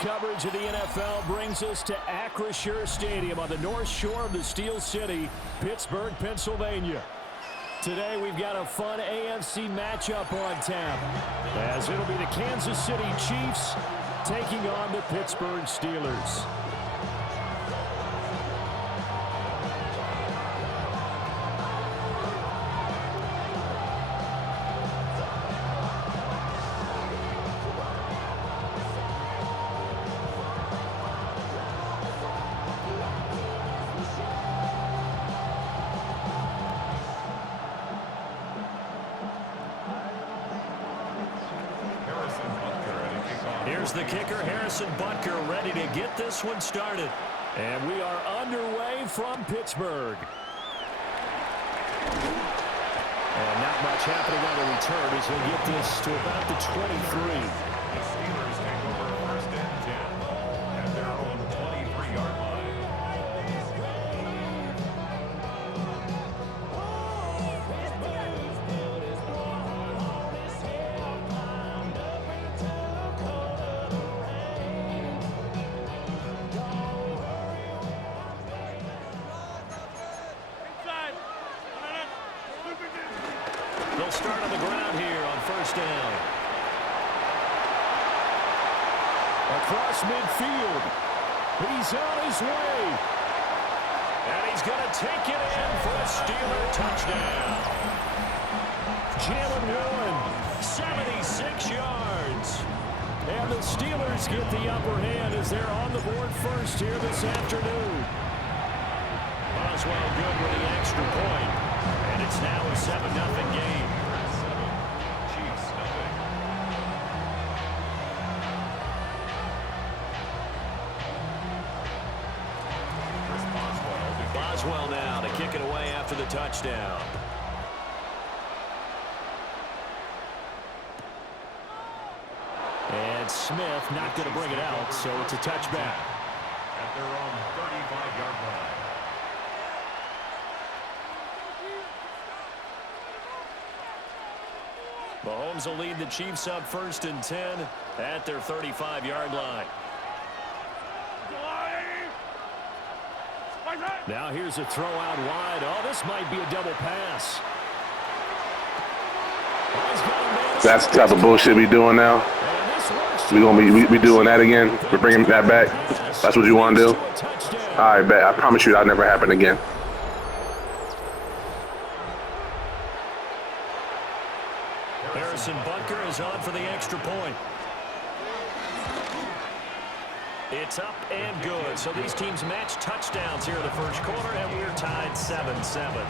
coverage of the NFL brings us to Acrisure Stadium on the north shore of the Steel City, Pittsburgh, Pennsylvania. Today we've got a fun AFC matchup on tap, as it'll be the Kansas City Chiefs taking on the Pittsburgh Steelers. Here's the kicker, Harrison Butker, ready to get this one started. And we are underway from Pittsburgh. And not much happening on the return as he'll get this to about the 23. The Steelers take over first and 10 at their own 23-yard line. They'll start on the ground here on first down. Across midfield. He's on his way. And he's going to take it in for a Steeler touchdown. Jalen Warren, 76 yards. And the Steelers get the upper hand as they're on the board first here this afternoon. Boswell good with the extra point. And it's now a 7-0 game. Chiefs nothing. Boswell now to kick it away after the touchdown. And Smith not going to bring it out, so it's a touchback. At their own 35-yard line. Mahomes will lead the Chiefs up first and 10 at their 35-yard line. Now here's a throw out wide. Oh, this might be a double pass. That's the type of bullshit we doing now. We gonna be doing that again. We're bringing that back. That's what you want to do. All right, bet. I promise you that'll never happen again. Harrison Butker is on for the extra point. It's up and good. So these teams match touchdowns here in the first quarter, and we're tied 7-7.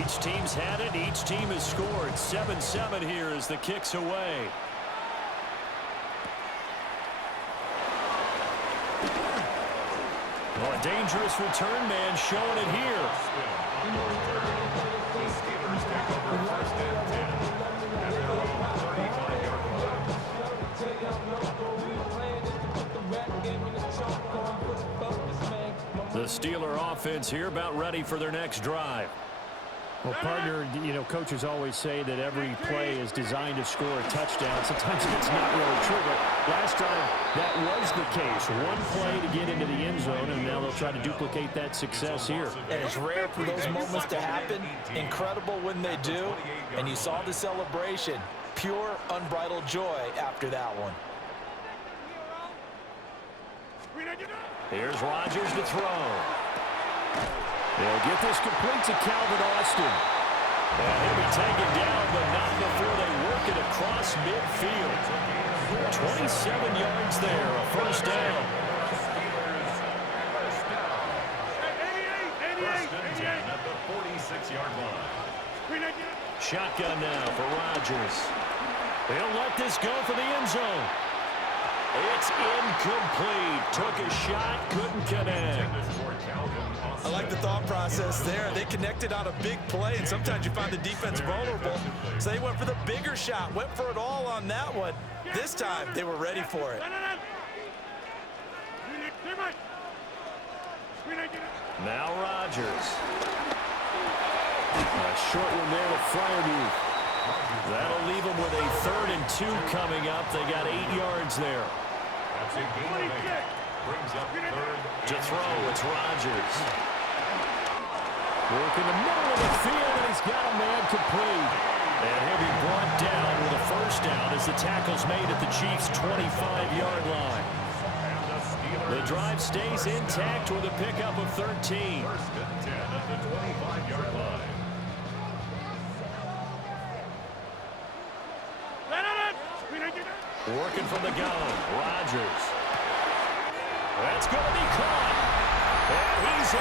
Each team's had it. Each team has scored. 7-7 here as the kick's away. Oh, a dangerous return man showing it here. The Steelers take over first and 10 at their own 35-yard line. The Steeler offense here about ready for their next drive. Well, partner, you know, coaches always say that every play is designed to score a touchdown. Sometimes it's not really true, but last time that was the case. One play to get into the end zone, and now they'll try to duplicate that success here. And it's rare for those moments to happen. Incredible when they do. And you saw the celebration. Pure, unbridled joy after that one. Here's Rodgers to throw. They'll get this complete to Calvin Austin. And he'll be taken down, but not before they work it across midfield. 27 yards there, a first down. First and 10 at the 46-yard line. Shotgun now for Rodgers. They'll let this go for the end zone. It's incomplete. Took a shot, couldn't connect. I like the thought process there. They connected on a big play, and sometimes you find the defense vulnerable. So they went for the bigger shot, went for it all on that one. This time, they were ready for it. Now Rodgers. A short one there to Freiermuth. That'll leave them with a 3rd and 2 coming up. They got 8 yards there. That's a gain of 8. Brings up 3rd. To throw, it's Rodgers. Work in the middle of the field, and he's got a man complete. And he'll be brought down with a 1st down as the tackle's made at the Chiefs' 25-yard line. The drive stays intact with a pickup of 13. 1st and 10 at the 25-yard line. Working from the gun, Rodgers. That's going to be caught. And he's in.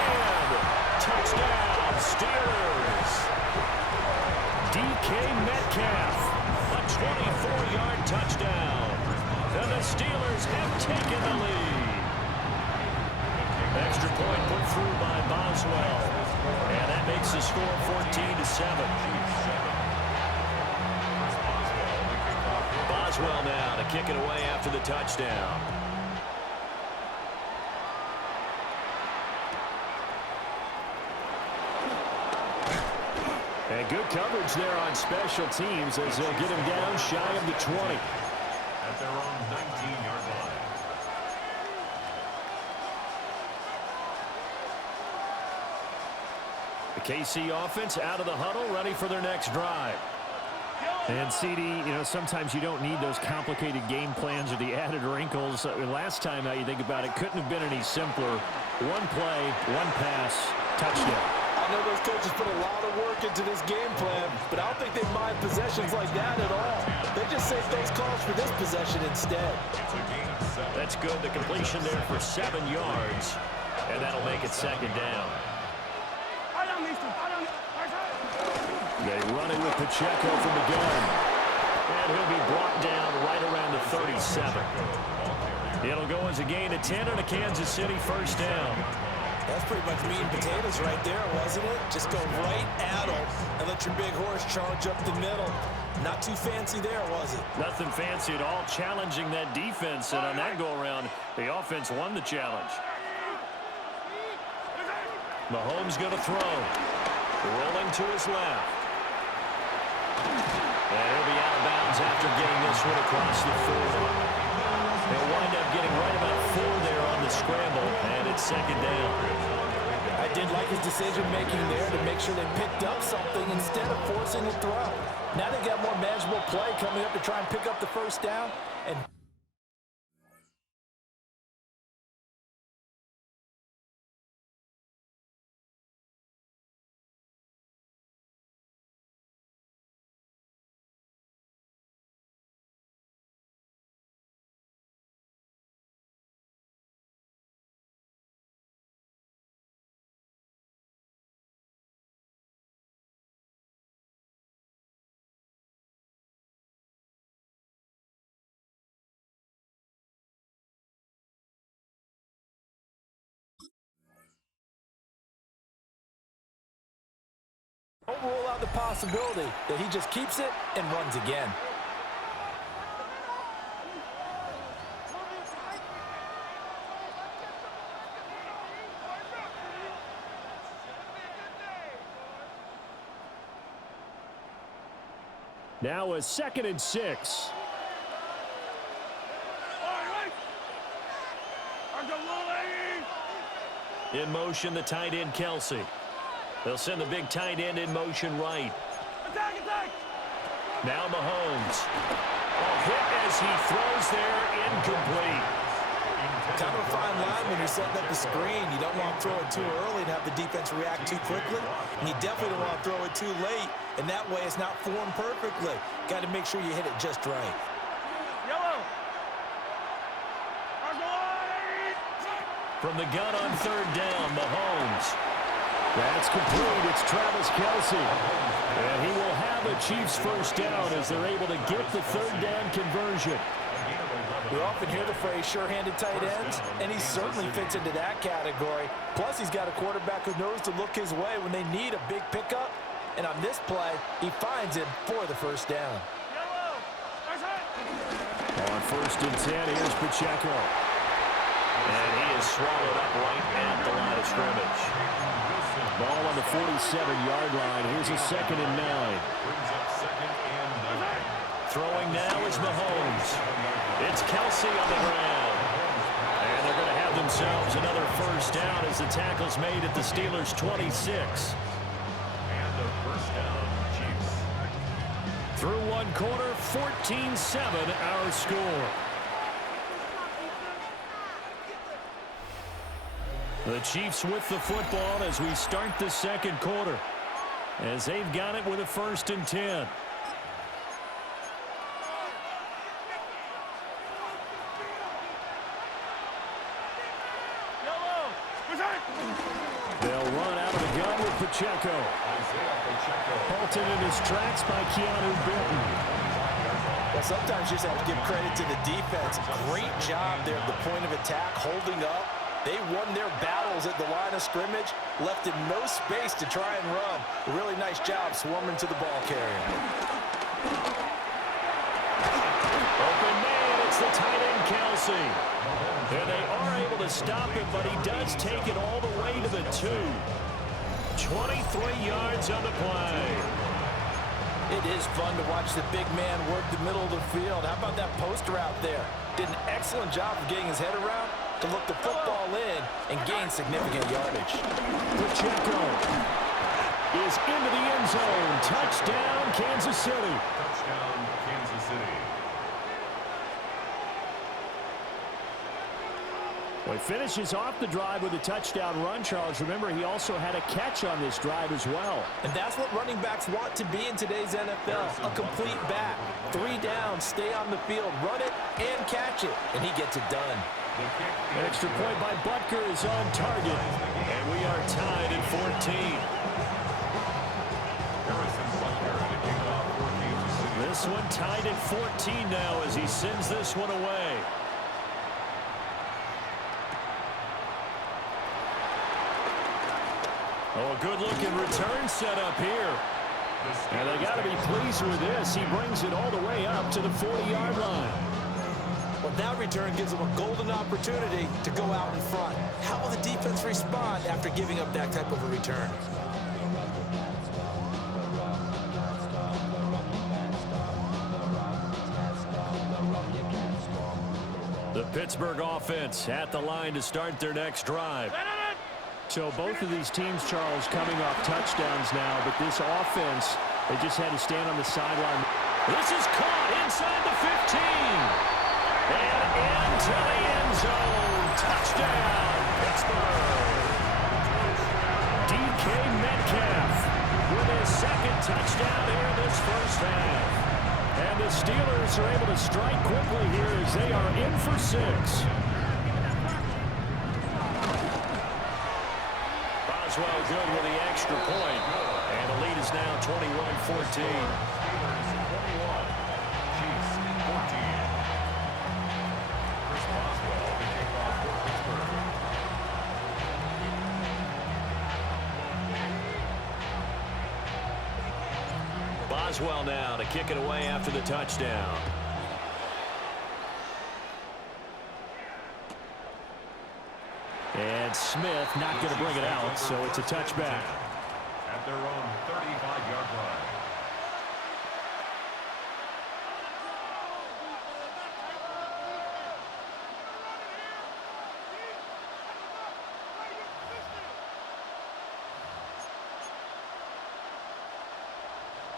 Touchdown, Steelers. DK Metcalf, a 24-yard touchdown. And the Steelers have taken the lead. Extra point put through by Boswell. And that makes the score 14-7. Boswell now to kick it away after the touchdown. And good coverage there on special teams as they'll get him down shy of the 20. At their own 19-yard line. The KC offense out of the huddle, ready for their next drive. And CD, you know, sometimes you don't need those complicated game plans or the added wrinkles. Last time, now you think about it, couldn't have been any simpler. One play, one pass, touchdown. I know those coaches put a lot of work into this game plan, but I don't think they mind possessions like that at all. They just save those calls for this possession instead. That's good. The completion there for 7 yards, and that'll make it 2nd down. They run it with Pacheco from the gun. And he'll be brought down right around the 37. It'll go as a gain of 10 on a Kansas City 1st down. That's pretty much meat and potatoes right there, wasn't it? Just go right at them and let your big horse charge up the middle. Not too fancy there, was it? Nothing fancy at all, challenging that defense. And on that go-around, the offense won the challenge. Mahomes going to throw. Rolling to his left. And he'll be out of bounds after getting this one across the 4. They'll wind up getting right about 4 there on the scramble, and it's 2nd down. I did like his decision-making there to make sure they picked up something instead of forcing a throw. Now they got more manageable play coming up to try and pick up the 1st down. And don't rule out the possibility that he just keeps it and runs again. Now a 2nd and 6. In motion, the tight end, Kelsey. They'll send the big tight end in motion right. Attack! Now Mahomes. A hit as he throws there, incomplete. Kind of a fine line when you're setting up the screen. You don't want to throw it too early and have the defense react too quickly. And you definitely don't want to throw it too late. And that way it's not formed perfectly. Got to make sure you hit it just right. From the gun on 3rd down, Mahomes. That's complete. It's Travis Kelce. And he will have a Chiefs 1st down as they're able to get the 3rd down conversion. We often hear the phrase sure-handed tight ends, and he certainly fits into that category. Plus, he's got a quarterback who knows to look his way when they need a big pickup. And on this play, he finds him for the 1st down. On 1st and 10, here's Pacheco. And he is swallowed up right at the line of scrimmage. Ball on the 47-yard line. Here's a 2nd and 9. Throwing now is Mahomes. It's Kelsey on the ground. And they're going to have themselves another first down as the tackle's made at the Steelers' 26. And a first down, Chiefs. Through one quarter, 14-7 our score. The Chiefs with the football as we start the second quarter, as they've got it with a 1st and 10. They'll run out of the gun with Pacheco. Halted in his tracks by Keanu Benton. Well, sometimes you just have to give credit to the defense. Great job there at the point of attack, holding up. They won their battles at the line of scrimmage, left him no space to try and run. A really nice job swarming to the ball carrier. Open man, it's the tight end Kelsey. And they are able to stop it, but he does take it all the way to the 2. 23 yards on the play. It is fun to watch the big man work the middle of the field. How about that post route there? Did an excellent job of getting his head around to look the football in and gain significant yardage. Pacheco is into the end zone. Touchdown, Kansas City. Touchdown, Kansas City. Well, he finishes off the drive with a touchdown run, Charles. Remember, he also had a catch on this drive as well. And that's what running backs want to be in today's NFL, a complete back. 3 downs, stay on the field, run it, and catch it, and he gets it done. An extra point by Butker is on target, and we are tied at 14. This one tied at 14 now as he sends this one away. Oh, a good-looking return set up here. And they got to be pleased with this. He brings it all the way up to the 40-yard line. Well, that return gives them a golden opportunity to go out in front. How will the defense respond after giving up that type of a return? The Pittsburgh offense at the line to start their next drive. So both of these teams, Charles, coming off touchdowns now, but this offense, they just had to stand on the sideline. This is caught inside the 15. And into the end zone. Touchdown, Pittsburgh. DK Metcalf with his 2nd touchdown here this first half. And the Steelers are able to strike quickly here as they are in for 6. Boswell good with the extra point. And the lead is now 21-14. Boswell now to kick it away after the touchdown. And Smith not going to bring it out, so it's a touchback. At their own 35-yard line.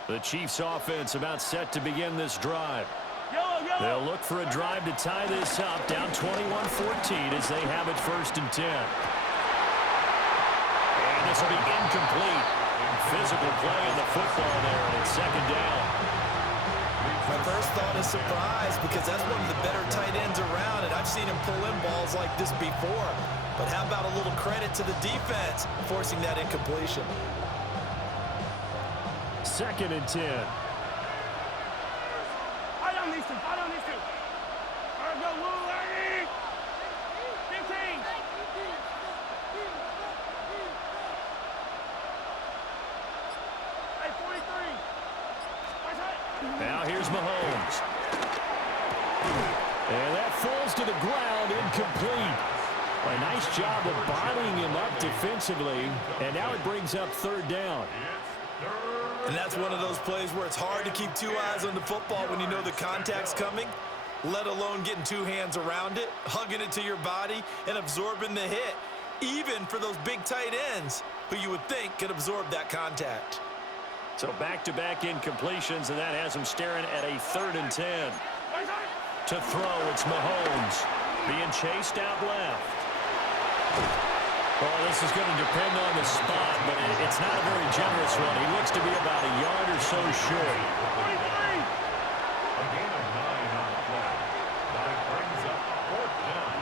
The Chiefs offense about set to begin this drive. They'll look for a drive to tie this up, down 21-14 as they have it 1st and 10. And this will be incomplete. Physical play in the football there, and it's 2nd down. My first thought is surprise because that's one of the better tight ends around, and I've seen him pull in balls like this before. But how about a little credit to the defense forcing that incompletion? 2nd and 10. Now here's Mahomes. And that falls to the ground, incomplete. A nice job of bodying him up defensively, and now it brings up third down. And that's one of those plays where it's hard to keep two eyes on the football when you know the contact's coming, let alone getting two hands around it, hugging it to your body, and absorbing the hit, even for those big tight ends who you would think could absorb that contact. So back-to-back incompletions, and that has him staring at a 3rd and 10. To throw, it's Mahomes being chased out left. Well, this is going to depend on the spot, but it's not a very generous one. He looks to be about a yard or so short. A gain of 9 on the play. That brings up 4th down.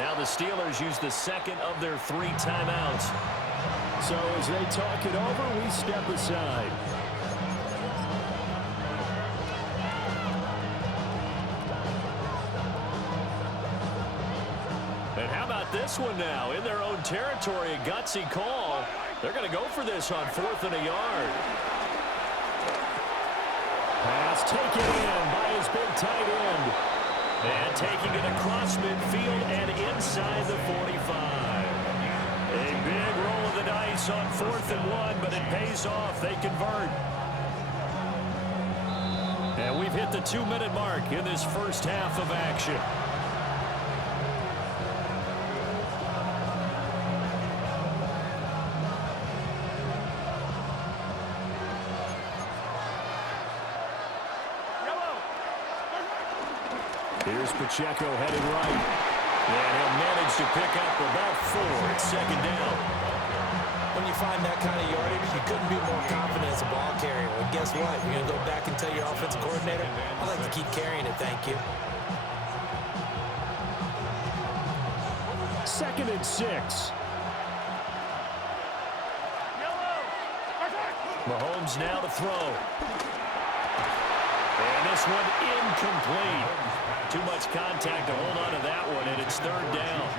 Now the Steelers use the second of their 3 timeouts. So as they talk it over, we step aside. And how about this one now? In their own territory, a gutsy call. They're going to go for this on 4th and a yard. Pass taken in by his big tight end. And taking it across midfield and inside the 45. A big roll of the dice on 4th and 1, but it pays off. They convert. And we've hit the 2-minute mark in this first half of action. Here's Pacheco headed right. And he'll manage to pick up about 4. It's 2nd down. When you find that kind of yardage, you couldn't be more confident as a ball carrier. And guess what? You're going to go back and tell your offensive coordinator, I'd like to keep carrying it, thank you. 2nd and 6. Mahomes now to throw. And this one incomplete. Too much contact to hold on to that one, and it's 3rd down.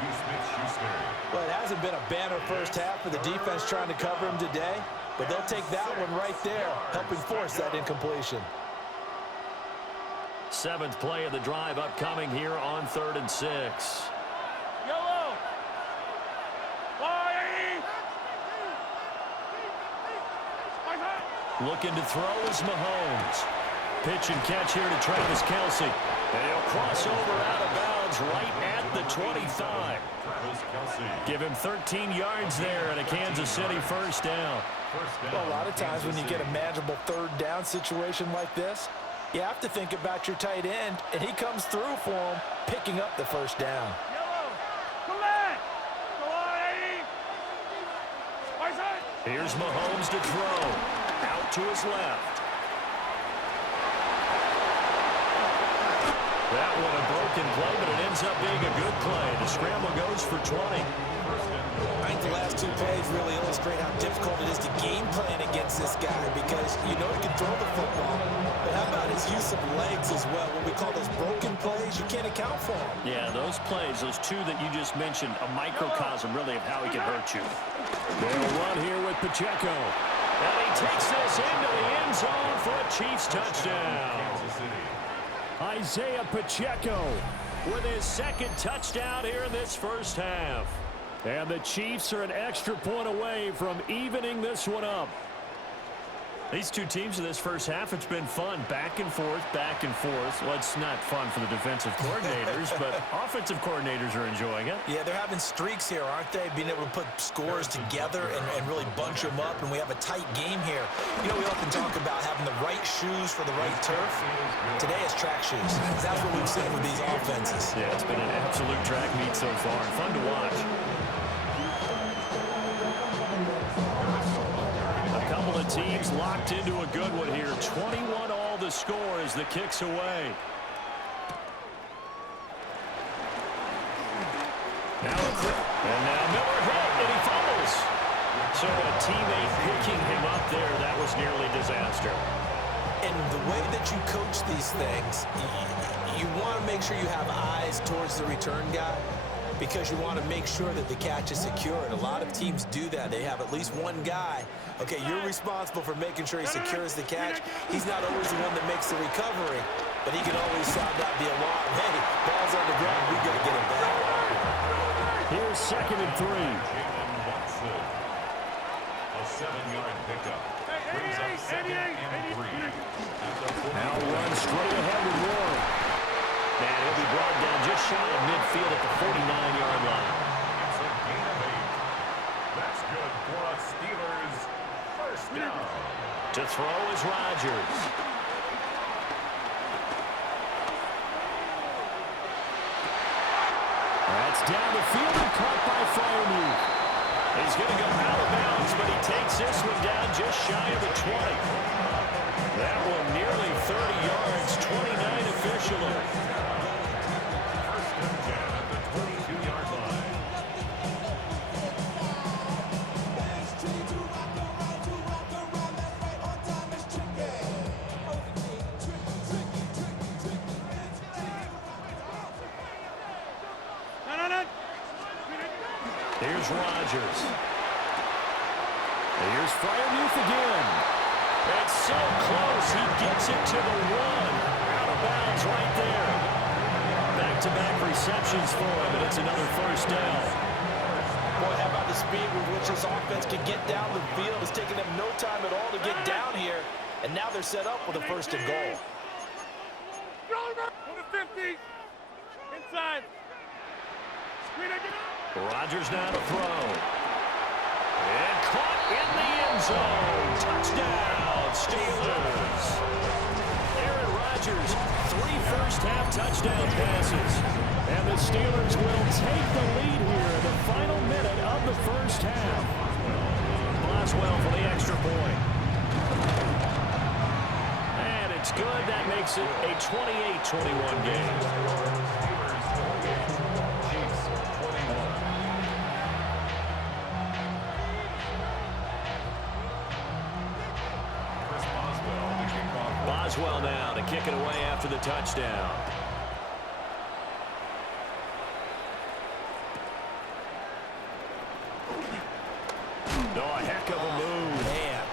Well, it hasn't been a banner first half for the defense trying to cover him today, but they'll take that one right there, helping force that incompletion. 7th play of the drive upcoming here on 3rd and 6. Looking to throw is Mahomes. Pitch and catch here to Travis Kelce. And he'll cross over out of bounds right at the 25. Give him 13 yards there and a Kansas City first down. Well, a lot of times when you get a manageable 3rd down situation like this, you have to think about your tight end, and he comes through for him, picking up the first down. Here's Mahomes to throw. Out to his left. That one a broken play, but it ends up being a good play. The scramble goes for 20. I think the last 2 plays really illustrate how difficult it is to game plan against this guy because you know he can throw the football, but how about his use of legs as well? What we call those broken plays, you can't account for them. Yeah, those plays, those 2 that you just mentioned, a microcosm really of how he can hurt you. They'll run here with Pacheco. And he takes this into the end zone for a Chiefs touchdown. Isaiah Pacheco with his 2nd touchdown here in this first half. And the Chiefs are an extra point away from evening this one up. These 2 teams in this first half, it's been fun. Back and forth, back and forth. Well, it's not fun for the defensive coordinators, but offensive coordinators are enjoying it. Yeah, they're having streaks here, aren't they? Being able to put scores together and really bunch them up, and we have a tight game here. You know, we often talk about having the right shoes for the right turf. Today it's track shoes. That's what we've seen with these offenses. Yeah, it's been an absolute track meet so far, and fun to watch. Teams locked into a good one here. 21 all the score as the kick's away. Now Miller hit, and he fumbles. So a teammate picking him up there, that was nearly disaster. And the way that you coach these things, you want to make sure you have eyes towards the return guy, because you want to make sure that the catch is secure. And a lot of teams do that. They have at least one guy. Okay, you're responsible for making sure he secures the catch. He's not always the one that makes the recovery, but he can always sound out the alarm. Hey, ball's on the ground. We got to get it back. Here's 2nd and 3. A 7-yard pickup. Brings up 2nd and 3. Now run straight ahead with Ward. And he'll be brought down just shy of midfield at the 49-yard line. It's a gain of 8. That's good for a Steelers first down. To throw is Rodgers. That's down the field and caught by Freiermuth. He's going to go out of bounds, but he takes this one down just shy of the 20. That one nearly 30 yards, 29 officially. First and 10 at the 22-yard line. Here's Rodgers. Here's Freiermuth again. It's so close. He gets it to the 1. Out of bounds right there. Back-to-back receptions for him, and it's another first down. Boy, how about the speed with which this offense can get down the field? It's taken them no time at all to get down here, and now they're set up with a 1st and goal. To the 50. Inside. Rodgers now to throw. And caught in the end zone. Touchdown, Steelers. Aaron Rodgers, 3 first-half touchdown passes. And the Steelers will take the lead here in the final minute of the first half. Boswell for the extra point. And it's good. That makes it a 28-21 game. Boswell now to kick it away after the touchdown. Oh, a heck of a move. Man.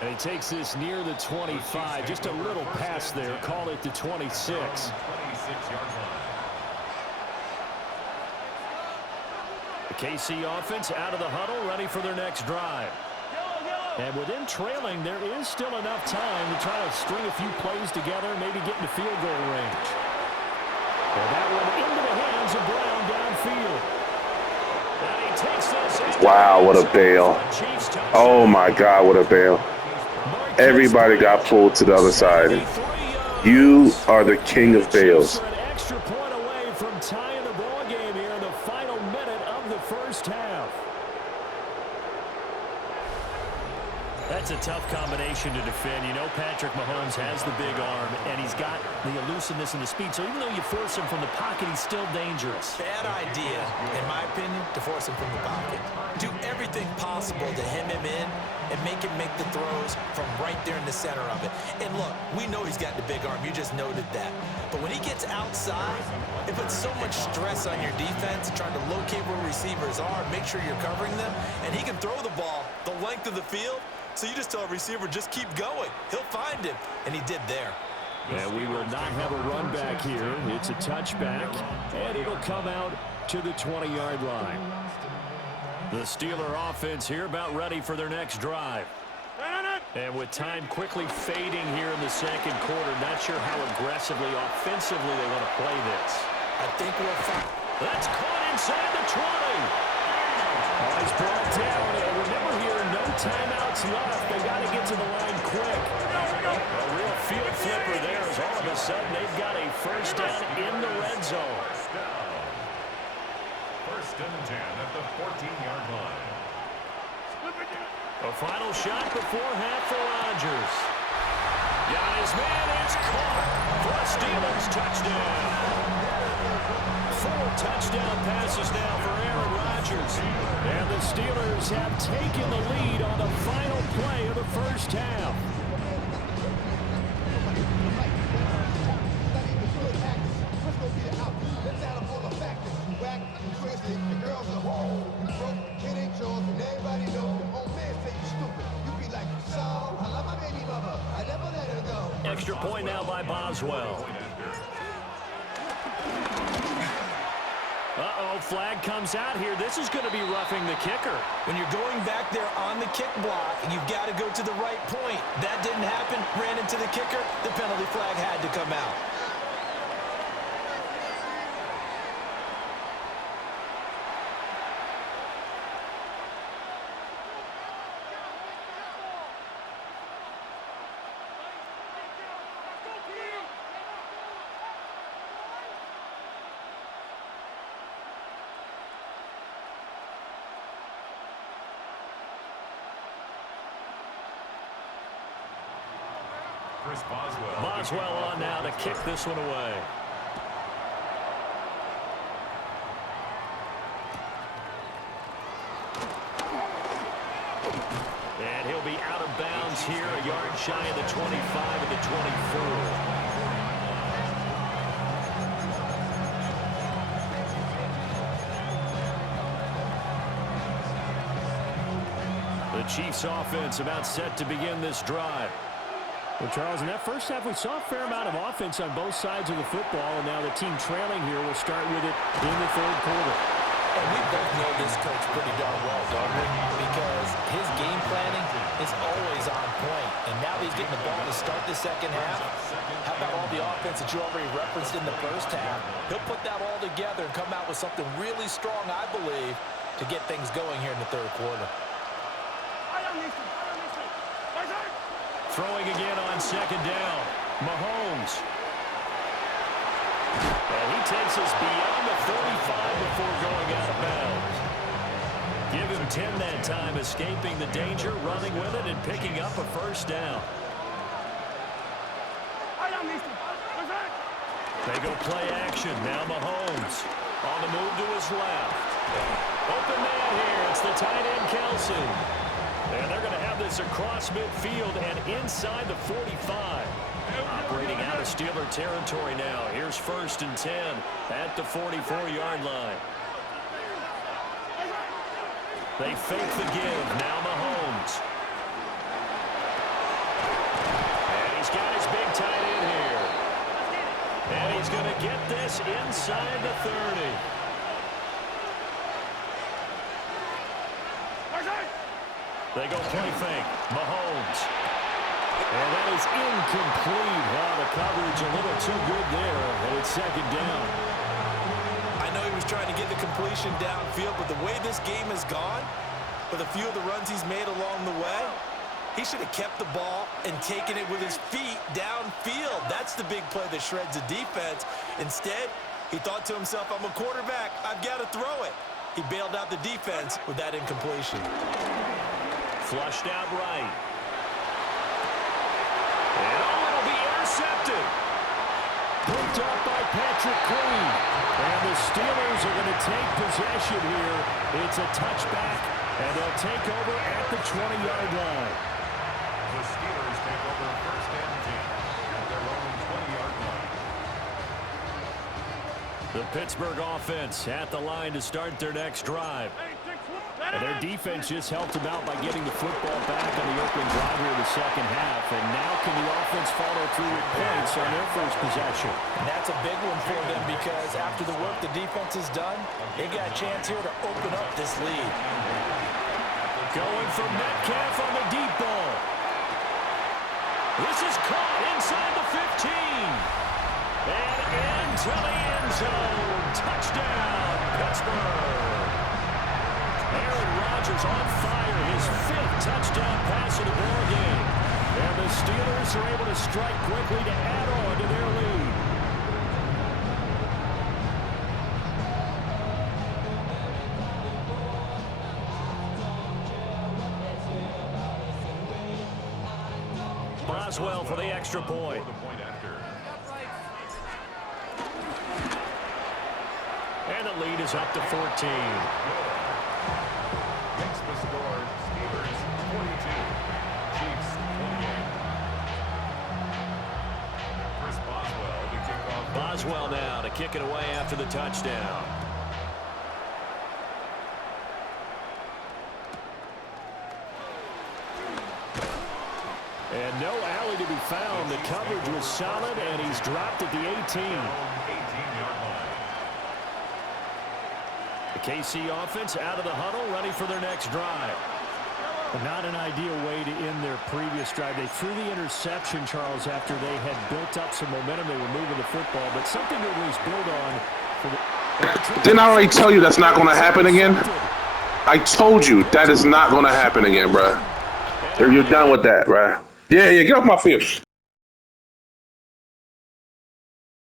And he takes this near the 25. Just a little pass there. Call it the 26. 26-yard line. The KC offense out of the huddle, ready for their next drive. And with them trailing, there is still enough time to try to string a few plays together, maybe get into field goal range. Well, that one into the hands of Brown downfield. And he takes this. Wow, what a bail. Oh, my God, what a bail. Everybody got pulled to the other side. You are the king of bails. An extra point away from tying the ball game here in the final minute of the first half. That's a tough combination to defend. You know Patrick Mahomes has the big arm, and he's got the elusiveness and the speed. So even though you force him from the pocket, he's still dangerous. Bad idea, in my opinion, to force him from the pocket. Do everything possible to hem him in and make him make the throws from right there in the center of it. And look, we know he's got the big arm. You just noted that. But when he gets outside, it puts so much stress on your defense, trying to locate where receivers are, make sure you're covering them, and he can throw the ball the length of the field. So you just tell a receiver, just keep going. He'll find him, and he did there. And we will not have a run back here. It's a touchback, and it'll come out to the 20-yard line. The Steeler offense here about ready for their next drive. And with time quickly fading here in the second quarter, not sure how aggressively, offensively they want to play this. I think we'll find. That's caught inside the 20. Oh, he's brought down. And remember here, no timeouts left. They got to get to the line quick. A real field flipper there as all of a sudden they've got a first down in the red zone. First and 10 at the 14-yard line. A final shot before half for Rodgers. Got his man, it's caught for a Steelers touchdown. 4 touchdown passes now for Aaron Rodgers. And the Steelers have taken the lead on the final play of the first half. Extra point now by Boswell. Uh-oh, flag comes out here. This is going to be roughing the kicker. When you're going back there on the kick block, you've got to go to the right point. That didn't happen. Ran into the kicker. The penalty flag had to come out. Boswell on now to kick this one away. And he'll be out of bounds here, a yard shy of the 25 of the 24. The Chiefs offense about set to begin this drive. Well, Charles, in that first half, we saw a fair amount of offense on both sides of the football, and now the team trailing here will start with it in the third quarter. And we both know this coach pretty darn well, don't we? Because his game planning is always on point. And now that he's getting the ball to start the second half, how about all the offense that you already referenced in the first half? He'll put that all together and come out with something really strong, I believe, to get things going here in the third quarter. Throwing again on second down. Mahomes. And he takes us beyond the 35 before going out of bounds. Give him 10 that time, escaping the danger, running with it, and picking up a first down. They go play action. Now Mahomes on the move to his left. Open man here. It's the tight end, Kelsey. And they're going to have this across midfield and inside the 45. Operating out of Steeler territory now. Here's 1st and 10 at the 44-yard line. They fake the give. Now Mahomes. And he's got his big tight end here. And he's going to get this inside the 30. They go play fake. Mahomes. And that is incomplete. Wow, the coverage a little too good there. And it's second down. I know he was trying to get the completion downfield, but the way this game has gone, with a few of the runs he's made along the way, he should have kept the ball and taken it with his feet downfield. That's the big play that shreds the defense. Instead, he thought to himself, I'm a quarterback. I've got to throw it. He bailed out the defense with that incompletion. Flushed out right. And it'll be intercepted. Picked up by Patrick Queen. And the Steelers are going to take possession here. It's a touchback, and they'll take over at the 20-yard line. The Steelers take over 1st and 10 at their own 20-yard line. The Pittsburgh offense at the line to start their next drive. And their defense just helped them out by getting the football back on the opening drive here in the second half. And now can the offense follow through with points on their first possession? And that's a big one for them because after the work the defense has done, they got a chance here to open up this lead. Going for Metcalf on the deep ball. This is caught inside the 15. And into the end zone. Touchdown, Pittsburgh. Aaron Rodgers on fire, his 5th touchdown pass of the ball game. And the Steelers are able to strike quickly to add on to their lead. Boswell for the extra point. And the lead is up to 14. Makes the score Steelers 42, Chiefs 28. Chris Boswell to kick off. Boswell now to kick it away after the touchdown. And no alley to be found. The coverage was solid, and he's dropped at the 18. 18-yard line. The KC offense out of the huddle, ready for their next drive. Not an ideal way to end their previous drive. They threw the interception, Charles, after they had built up some momentum. They were moving the football, but something to at least build on. Didn't I already tell you that's not going to happen again? I told you that is not going to happen again, bro. You're done with that, bro. Yeah, get off my field.